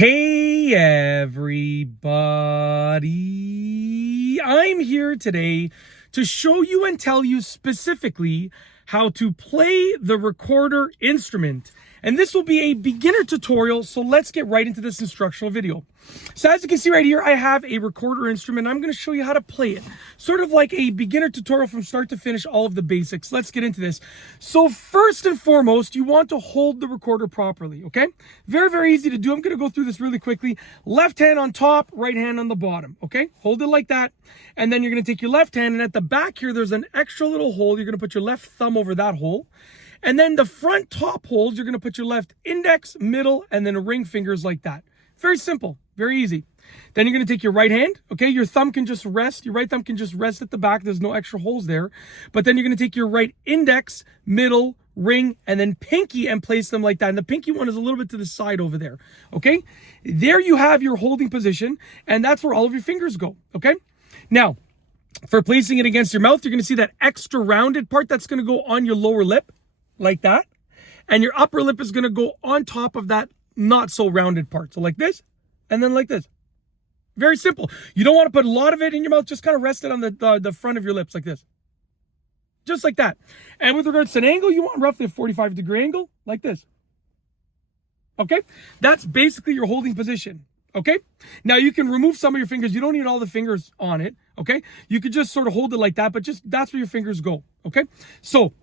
Hey everybody, I'm here today to show you and tell you specifically how to play the recorder instrument. And this will be a beginner tutorial, so let's get right into this instructional video. So as you can see right here, I have a recorder instrument. I'm going to show you how to play it. Sort of like a beginner tutorial from start to finish, all of the basics. Let's get into this. So first and foremost, you want to hold the recorder properly, okay? Very, very easy to do. I'm going to go through this really quickly. Left hand on top, right hand on the bottom, okay? Hold it like that. And then you're going to take your left hand, and at the back here, there's an extra little hole. You're going to put your left thumb over that hole. And then the front top holes, you're going to put your left index, middle, and then ring fingers like that. Very simple, very easy. Then you're going to take your right hand, okay? Your thumb can just rest. Your right thumb can just rest at the back. There's no extra holes there. But then you're going to take your right index, middle, ring, and then pinky and place them like that. And the pinky one is a little bit to the side over there, okay? There you have your holding position, and that's where all of your fingers go, okay? Now, for placing it against your mouth, you're going to see that extra rounded part that's going to go on your lower lip, like that. And your upper lip is going to go on top of that not so rounded part. So like this, and then like this. Very simple. You don't want to put a lot of it in your mouth. Just kind of rest it on the front of your lips like this. Just like that. And with regards to an angle, you want roughly a 45-degree angle, like this. Okay? That's basically your holding position. Okay? Now you can remove some of your fingers. You don't need all the fingers on it. Okay? You could just sort of hold it like that, but just that's where your fingers go. Okay? So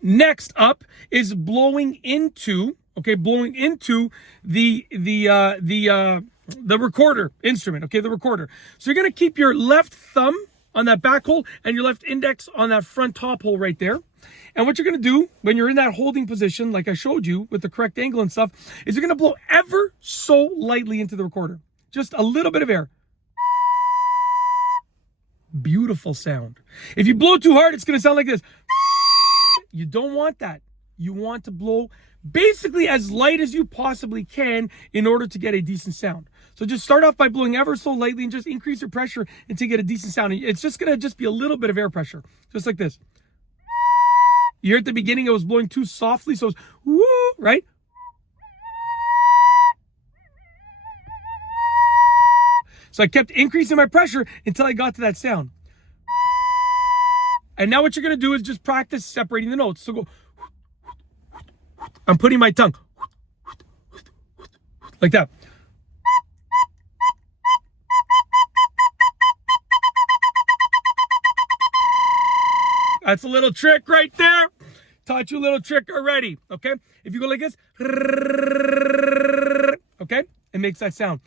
next up is blowing into the recorder instrument, okay, the recorder. So you're going to keep your left thumb on that back hole and your left index on that front top hole right there. And what you're going to do when you're in that holding position, like I showed you with the correct angle and stuff, is you're going to blow ever so lightly into the recorder. Just a little bit of air. Beautiful sound. If you blow too hard, it's going to sound like this. You don't want that. You want to blow basically as light as you possibly can in order to get a decent sound. So just start off by blowing ever so lightly and just increase your pressure until you get a decent sound. It's just going to be a little bit of air pressure, just like this. You hear at the beginning, it was blowing too softly, so it's woo, right? So I kept increasing my pressure until I got to that sound. And now what you're going to do is just practice separating the notes. So go, I'm putting my tongue like that. That's a little trick right there. Taught you a little trick already, okay? If you go like this, okay? It makes that sound.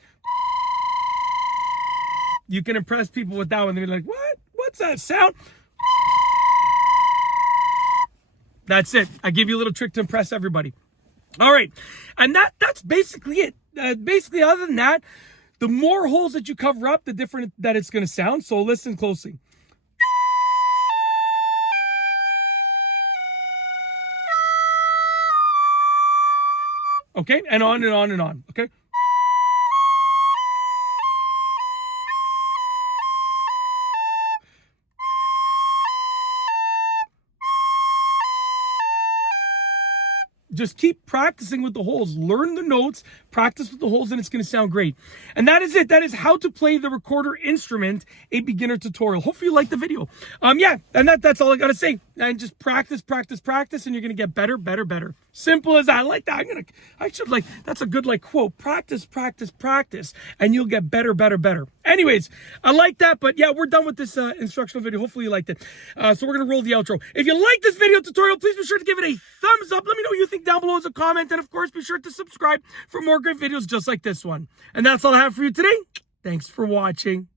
You can impress people with that one. They're like, what? What's that sound? That's it. I give you a little trick to impress everybody. All right. And that's basically it. Basically, other than that, the more holes that you cover up, the different that it's going to sound. So listen closely. Okay? And on and on and on. Okay? Just keep practicing with the holes. Learn the notes, practice with the holes, and it's going to sound great. And that is it. That is how to play the recorder instrument, a beginner tutorial. Hopefully you liked the video. Yeah, and that's all I got to say. And just practice, practice, practice, and you're going to get better, better, better. Simple as that. I like that. That's a good quote. Practice, practice, practice, and you'll get better, better, better. Anyways, I like that, but yeah, we're done with this instructional video. Hopefully you liked it. So we're going to roll the outro. If you like this video tutorial, please be sure to give it a thumbs up. Let me know what you think down below as a comment. And of course, be sure to subscribe for more great videos just like this one. And that's all I have for you today. Thanks for watching.